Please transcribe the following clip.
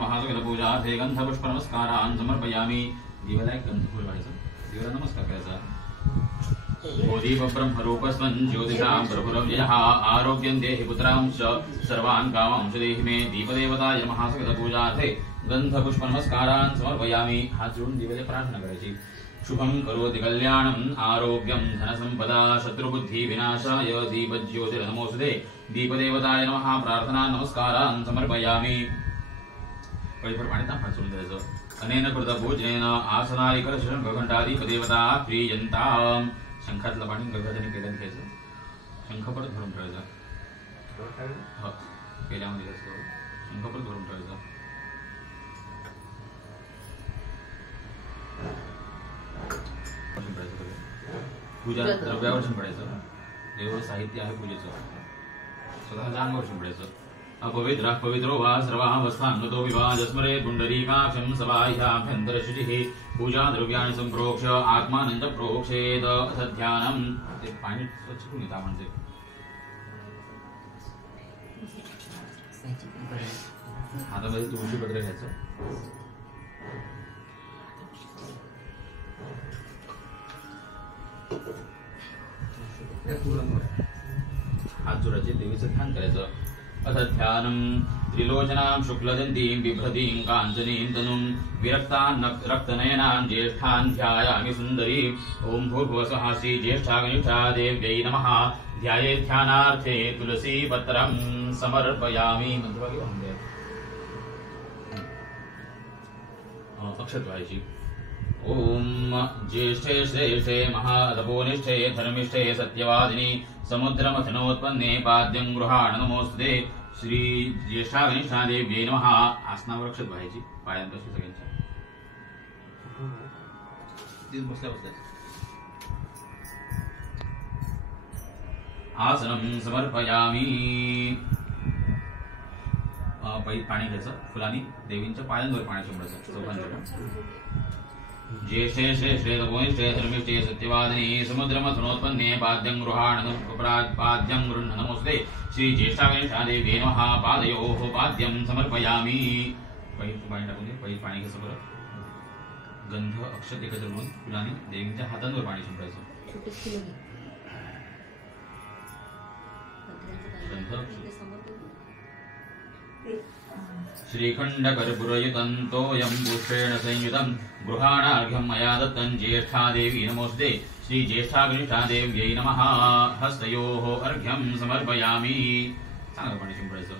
महासुगंधपूजार्थे गंधपुष्पनमस्कारान् समर्पयामि। देवाला एक गंधफूल व्हायचं, देवाला नमस्कार करायचा। बोधीप ब्रह्मरूपस्वन् ज्योतिषां प्रभुरव्ययः आरोग्यं देहि पुत्रां च सर्वान् कामांश देहि मे। दीपदेवताय महासुगंधपूजार्थे गंधपुष्पनमस्कारान् समर्पयामि। हात जोडून देवाला प्रार्थना करायची। शुभं करोति कल्याणं आरोग्यं धनसंपदा शत्रुबुद्धि विनाशाय दीपज्योतिर्नमोस्तुते। दीपदेवताय नमः प्रार्थना नमस्कारान् समर्पयामि। कळीभर पाणी हात सोडून द्यायचं। अनेन कृतपूजनेन आसनाय कलशंखघंटादीपदेवता प्रियंताम्। शंखातलं पाणी गंगाधरी केल्यात घ्यायचं, शंख परत भरून ठेवायचा। केल्यामध्ये शंख परत भरून ठेवायचा। पूजा द्रव्यावर शिंपडायचं। देव साहित्य आहे पूजेचं, स्वतःच्या अंगावर शिंपडायचं। अपवित्रः पवित्रो वा सर्वावस्थान्गतो विवाद स्मरे पुण्डरीकाक्षं सबाह्याभ्यन्तरशुचिः। पूजा द्रव्याणि संप्रोक्ष आत्मानं च प्रोक्षेत। अथ ध्यानं। ते पाणी स्वच्छ करून घेता म्हणजे हातामध्ये तुळशी पत्र घ्यायचं। हात जोडायचे, देवीचं ध्यान करायचं। अथ ध्यानं। त्रिलोचनां शुक्लदन्तीं बिभ्रतीं काञ्चनीं तनुं विरक्तान् रक्तनयनां ज्येष्ठान् ध्यायामि सुन्दरीं। ॐ भूर्भुवस्वः श्रीज्येष्ठा कनिष्ठा देव्यै नमः। ध्यायेत् ध्यानार्थे तुलसीपत्रं समर्पयामि। अक्षत व्हायची। ओम ज्येष्ठे श्रेष्ठे महातपोनिष्ठे धर्मिष्ठे सत्यवादिनी समुद्रमथनोत्पन्ने पाद्यं गृहाण नमोस्तुते। श्री ज्येष्ठा कनिष्ठा देव्यै नमः। आसनावर अक्षत व्हायची, पायांपासून सगळ्यांच्या बसल्या बसल्या। आसनं समर्पयामि। पाणी घ्यायचं, फुलांनी देवींच्या पायांवर पाणी शिंपडायचं चौघांच्या। ज्येष्ठे श्रेष्ठे तपोनिष्ठे धर्मिष्ठे सत्यवादिनी समुद्रमथनोत्पन्ने पाद्यं गृहाण पाद्यं गृह्ण नमोस्तुते। श्री ज्येष्ठा कनिष्ठा देव्यै नमः। पादयोः पाद्यं समर्पयामि। पाणी टाकून दे, पाणी घ्यायचं। परत गंध अक्षत एकत्र करून फुलांनी देवींच्या हातांवर पाणी शिंपडायचं। श्रीखंड कर्पूरयुतं तोयं पुष्पेण संयुतं गृहाणार्घ्यं मया दत्तं। ज्येष्ठा देवी नमोस्तुते। श्री ज्येष्ठा कनिष्ठा देव्यै नमः। हस्तयोः अर्घ्यं समर्पयामि। चांगलं पाणी शिंपडायचं।